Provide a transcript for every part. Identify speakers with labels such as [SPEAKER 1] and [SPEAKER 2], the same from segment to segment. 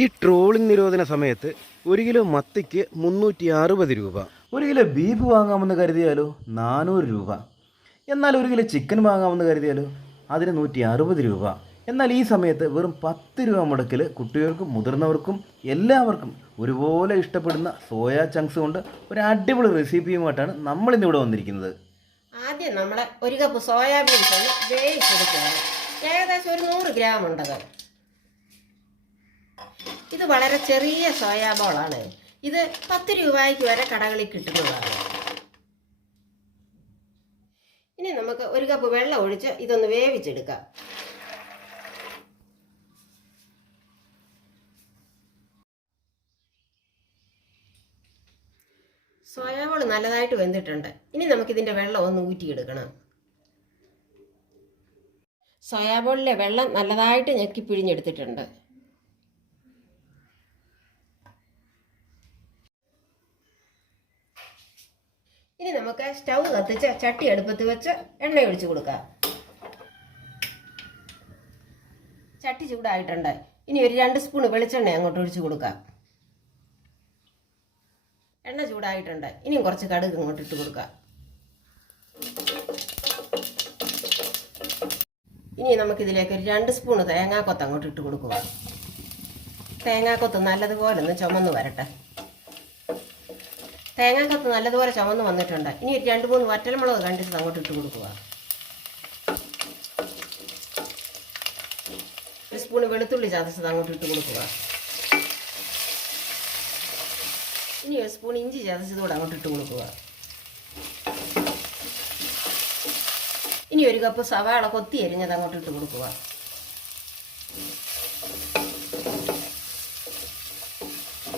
[SPEAKER 1] ഈ ട്രോളിംഗ് നിരോധന സമയത്ത് ഒരു കിലോ മത്തിക്ക് മുന്നൂറ്റി അറുപത് രൂപ.
[SPEAKER 2] ഒരു കിലോ ബീഫ് വാങ്ങാമെന്ന് കരുതിയാലോ? നാനൂറ് രൂപ. എന്നാൽ ഒരു കിലോ ചിക്കൻ വാങ്ങാമെന്ന് കരുതിയാലോ? അതിന് നൂറ്റി അറുപത് രൂപ. എന്നാൽ ഈ സമയത്ത് വെറും പത്ത് രൂപ മുടക്കിൽ കുട്ടികൾക്കും മുതിർന്നവർക്കും എല്ലാവർക്കും ഒരുപോലെ ഇഷ്ടപ്പെടുന്ന സോയാ ചങ്ക്സ് കൊണ്ട് ഒരു അടിപൊളി റെസിപ്പിയുമായിട്ടാണ് നമ്മളിന്നിവിടെ വന്നിരിക്കുന്നത്.
[SPEAKER 3] ആദ്യം നമ്മൾ ഒരു കപ്പ് സോയാബീൻസ് വേവിച്ചെടുക്കുകയാണ്. ഏകദേശം ഒരു നൂറ് ഗ്രാം ഉണ്ടത്. ഇത് വളരെ ചെറിയ സോയാബോളാണ്. ഇത് പത്ത് രൂപയ്ക്ക് വരെ കടകളിൽ കിട്ടുന്നതാണ്. ഇനി നമുക്ക് ഒരു കപ്പ് വെള്ളം ഒഴിച്ച് ഇതൊന്ന് വേവിച്ചെടുക്കാം. സോയാബോൾ നല്ലതായിട്ട് വെന്തിട്ടുണ്ട്. ഇനി നമുക്കിതിന്റെ വെള്ളം ഒന്ന് ഊറ്റിയെടുക്കണം. സോയാബോളിലെ വെള്ളം നല്ലതായിട്ട് ഞെക്കി പിഴിഞ്ഞെടുത്തിട്ടുണ്ട്. ഇനി നമുക്ക് സ്റ്റൗ കത്തിച്ച് ചട്ടി അടുപ്പത്ത് വെച്ച് എണ്ണ ഒഴിച്ചു കൊടുക്കാം. ചട്ടി ചൂടായിട്ടുണ്ട്. ഇനി ഒരു രണ്ട് സ്പൂൺ വെളിച്ചെണ്ണ അങ്ങോട്ട് ഒഴിച്ചു കൊടുക്കാം. എണ്ണ ചൂടായിട്ടുണ്ട്. ഇനിയും കുറച്ച് കടുക് ഇങ്ങോട്ട് ഇട്ട് കൊടുക്കാം. ഇനി നമുക്കിതിലേക്ക് ഒരു രണ്ട് സ്പൂൺ തേങ്ങാക്കൊത്ത് അങ്ങോട്ട് ഇട്ട് കൊടുക്കുക. തേങ്ങാക്കൊത്ത് നല്ലതുപോലെ ഒന്ന് ചുമന്ന് വരട്ടെ. തേങ്ങാക്കൊത്ത് നല്ലതുപോലെ ചുമന്ന് വന്നിട്ടുണ്ട്. ഇനി ഒരു രണ്ട് മൂന്ന് വറ്റൽമുളക് കണ്ടിട്ട് അങ്ങോട്ട് ഇട്ട് കൊടുക്കുക. ഒരു സ്പൂൺ വെളുത്തുള്ളി ചതച്ചത് അങ്ങോട്ട് ഇട്ട് കൊടുക്കുക. ഇനി ഒരു സ്പൂൺ ഇഞ്ചി ചതച്ചതുകൂടെ അങ്ങോട്ട് ഇട്ട് കൊടുക്കുക. ഇനി ഒരു കപ്പ് സവാള കൊത്തി എരിഞ്ഞത് അങ്ങോട്ട് ഇട്ട് കൊടുക്കുക.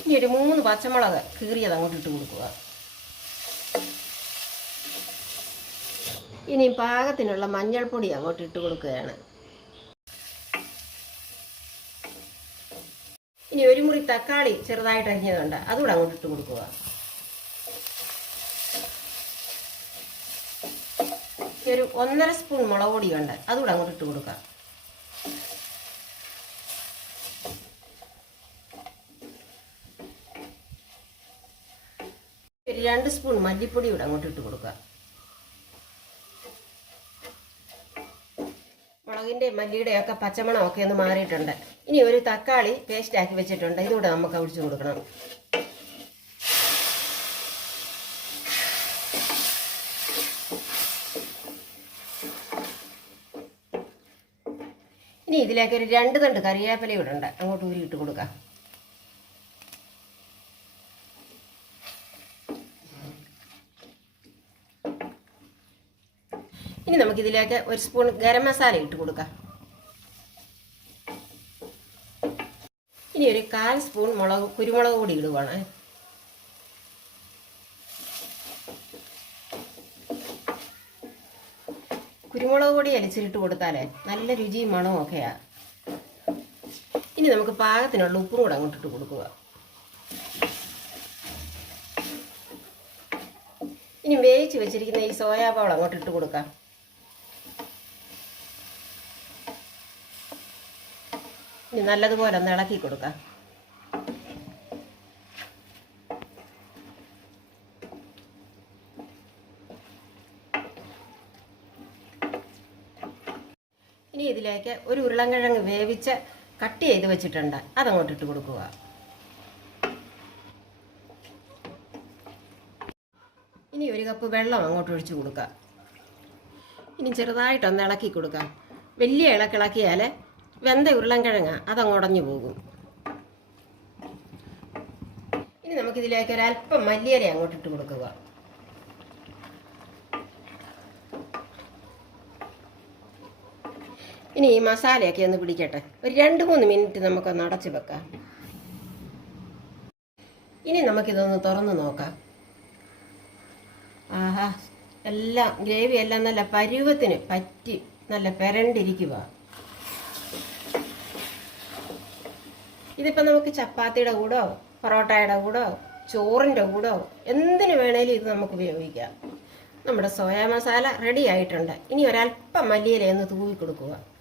[SPEAKER 3] ഇനി ഒരു മൂന്ന് പച്ചമുളക് കീറിയത് അങ്ങോട്ട് ഇട്ട് കൊടുക്കുക. ഇനി പാകത്തിനുള്ള മഞ്ഞൾപ്പൊടി അങ്ങോട്ട് ഇട്ട് കൊടുക്കുകയാണ്. ഇനി ഒരു മുറി തക്കാളി ചെറുതായിട്ട് അരിഞ്ഞതുണ്ട് അതുകൂടെ അങ്ങോട്ട് ഇട്ട് കൊടുക്കുക. ഒരു ഒന്നര സ്പൂൺ മുളക് പൊടിയുണ്ട് അതുകൂടെ അങ്ങോട്ട് ഇട്ട് കൊടുക്കാം ഒരു രണ്ട് സ്പൂൺ മല്ലിപ്പൊടി ഇവിടെ അങ്ങോട്ട് ഇട്ട് കൊടുക്കുക. മുളകിന്റെ മല്ലിയുടെ ഒക്കെ പച്ചമണമൊക്കെ ഒന്ന് മാറിയിട്ടുണ്ട്. ഇനി ഒരു തക്കാളി പേസ്റ്റ് ആക്കി വെച്ചിട്ടുണ്ട്. ഇതുകൂടെ നമുക്ക് ഒഴിച്ചു കൊടുക്കണം. ഇനി ഇതിലേക്ക് ഒരു രണ്ട് തണ്ട് കറിവേപ്പില ഇടണ്ട അങ്ങോട്ട് ഊരി ഇട്ട് കൊടുക്കാം. ഇനി നമുക്കിതിലേക്ക് ഒരു സ്പൂൺ ഗരം മസാല ഇട്ട് കൊടുക്കാം. ഇനി ഒരു കാൽ സ്പൂൺ മുളക് കുരുമുളക് കൂടി ഇടുവാണ്. കുരുമുളക് പൊടി അലിച്ചിട്ട് കൊടുത്താലേ നല്ല രുചിയും മണവും ഒക്കെയാ. ഇനി നമുക്ക് പാകത്തിനുള്ള ഉപ്പും കൂടെ അങ്ങോട്ട് ഇട്ട് കൊടുക്കുക. ഇനി വേവിച്ച് വെച്ചിരിക്കുന്ന ഈ സോയാബോൾ അങ്ങോട്ട് ഇട്ട് കൊടുക്കാം. ഇനി നല്ലതുപോലെ ഒന്ന് ഇളക്കി കൊടുക്കാം. ഇനി ഇതിലേക്ക് ഒരു ഉരുളൻകിഴങ്ങ് വേവിച്ച് കട്ട് ചെയ്ത് വെച്ചിട്ടുണ്ട്. അതങ്ങോട്ട് ഇട്ട് കൊടുക്കുക. ഇനി ഒരു കപ്പ് വെള്ളം അങ്ങോട്ട് ഒഴിച്ച് കൊടുക്കാം. ഇനി ചെറുതായിട്ടൊന്ന് ഇളക്കി കൊടുക്കാം. വലിയ ഇളക്കിളക്കിയാൽ വെന്ത ഉരുളൻകിഴങ്ങ അതങ്ങ് ഉടഞ്ഞു പോകും. ഇനി നമുക്കിതിലേക്ക് ഒരല്പം മല്ലിയര അങ്ങോട്ട് ഇട്ട് കൊടുക്കുക. ഇനി ഈ മസാലയൊക്കെ ഒന്ന് പിടിക്കട്ടെ. ഒരു രണ്ട് മൂന്ന് മിനിറ്റ് നമുക്കൊന്ന് അടച്ചു വെക്കാം. ഇനി നമുക്കിതൊന്ന് തുറന്ന് നോക്കാം. ആഹാ എല്ലാം ഗ്രേവി എല്ലാം നല്ല പരുവത്തിന് പറ്റി നല്ല പെരണ്ടിരിക്കുക ഇതിപ്പോൾ നമുക്ക് ചപ്പാത്തിയുടെ കൂടോ പൊറോട്ടയുടെ കൂടോ ചോറിന്റെ കൂടോ എന്തിനു വേണേലും ഇത് നമുക്ക് ഉപയോഗിക്കാം. നമ്മുടെ സോയാ മസാല റെഡി ആയിട്ടുണ്ട്. ഇനി ഒരല്പം മല്ലിയിലയൊന്ന് തൂവിക്കൊടുക്കുക തൂവി കൊടുക്കുക.